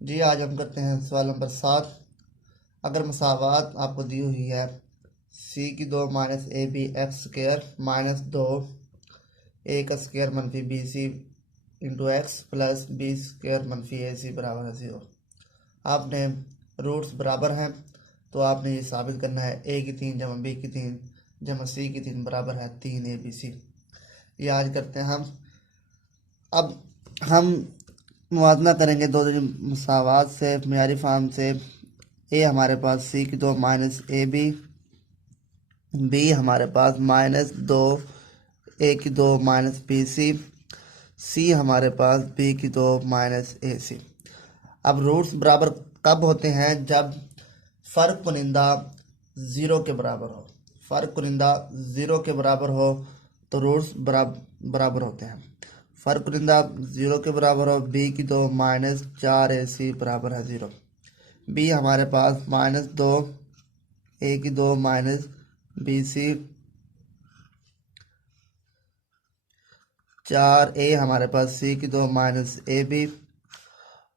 जी आज हम करते हैं सवाल नंबर 7। अगर मसावात आपको दी हुई है सी की 2 minus A B X square minus 2 A का स्क्र मनफी B C into X plus B square मनफी ए सी बराबर है 0। आपने रूट्स बराबर हैं तो आपने ये साबित करना है ए की 3 जमा बी की 3 जमा सी की 3 बराबर है 3 ए बी सी। ये आज करते हैं हम। अब हम मुवाजना करेंगे दो मसावात से मियारी फार्म से। ए हमारे पास सी की 2 माइनस ए बी, बी हमारे पास माइनस 2 ए की 2 माइनस बी सी, सी हमारे पास बी की 2 माइनस ए सी। अब रूट्स बराबर कब होते हैं? जब फ़र्क कुनिंदा ज़ीरो के बराबर हो। फ़र्क कुनिंदा ज़ीरो के बराबर हो तो रूट्स बराबर होते हैं। फ़र्क कुनिंदा ज़ीरो के बराबर हो, बी की 2 माइनस 4 ए सी बराबर है 0। बी हमारे पास माइनस 2 ए की 2 माइनस बी सी, 4 ए हमारे पास सी की 2 माइनस ए बी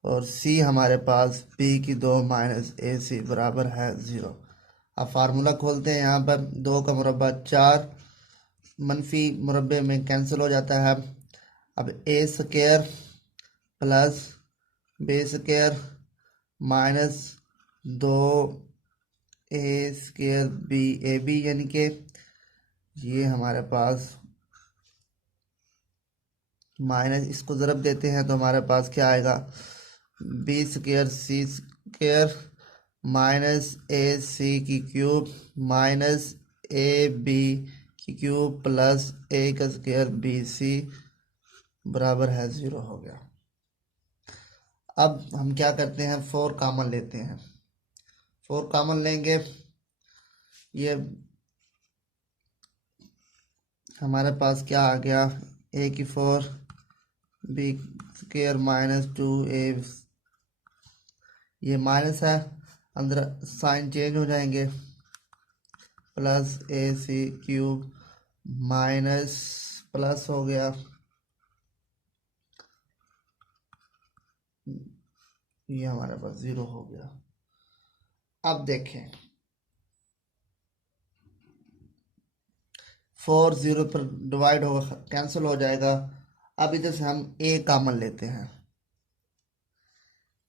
और सी हमारे पास बी की 2 माइनस ए सी बराबर है 0। अब फार्मूला खोलते हैं। यहाँ पर 2 का मुरब्बा 4 मनफी मुरब्बे में कैंसिल हो जाता है। अब A square plus B square minus 2 A square B A B, यानी कि ये हमारे पास माइनस, इसको ज़रब देते हैं तो हमारे पास क्या आएगा? बी स्क्र सी स्क्र माइनस ए सी की क्यूब माइनस ए बी की क्यूब प्लस ए का स्क्र बी सी बराबर है 0 हो गया। अब हम क्या करते हैं? 4 कामन लेते हैं। 4 कामन लेंगे, ये हमारे पास क्या आ गया? ए की 4 बी स्क्र माइनस 2 ए, ये माइनस है, अंदर साइन चेंज हो जाएंगे, प्लस ए सी क्यूब माइनस प्लस हो गया, ये हमारे पास 0 हो गया। अब देखें 4 0 पर डिवाइड होगा, कैंसिल हो जाएगा। अब इधर से हम ए कामन लेते हैं।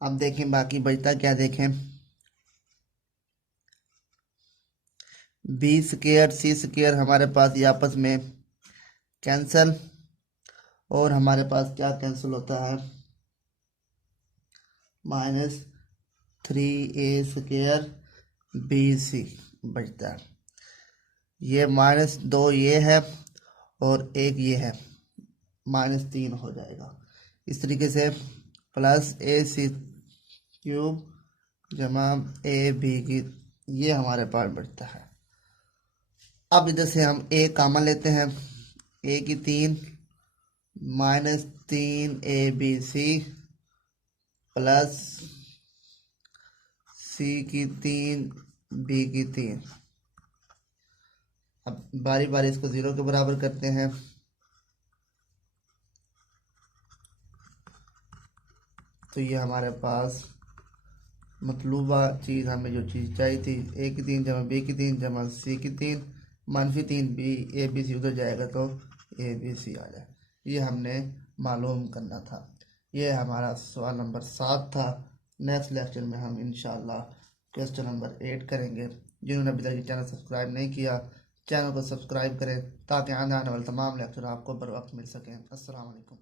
अब देखें बाकी बचता क्या, देखें बी स्क्र सी स्क्र हमारे पास ये आपस में कैंसिल, और हमारे पास क्या कैंसिल होता है? माइनस 3 ए स्क्र बी सी बचता है। ये माइनस 2 ये है और एक ये है, माइनस 3 हो जाएगा। इस तरीके से प्लस ए सी क्यूब जमा ए बी की, ये हमारे पास बचता है। अब इधर से हम ए कामन लेते हैं। ए की 3 minus 3 A B C plus C की 3 बी की 3। अब बारी बारी इसको 0 के बराबर करते हैं। तो ये हमारे पास मतलूबा चीज़, हमें जो चीज़ चाहिए थी, ए की 3 जमा बी की 3 जमा सी की 3 मनफी 3 बी ए बी सी, उधर जाएगा तो ए बी सी आ जाए। ये हमने मालूम करना था। ये हमारा सवाल नंबर 7 था। नेक्स्ट लेक्चर में हम इंशाल्लाह क्वेश्चन नंबर 8 करेंगे। जिन्होंने अभी तक चैनल सब्सक्राइब नहीं किया, चैनल को सब्सक्राइब करें ताकि आने वाले तमाम लेक्चर आपको बर वक्त मिल सकें। अस्सलाम वालेकुम।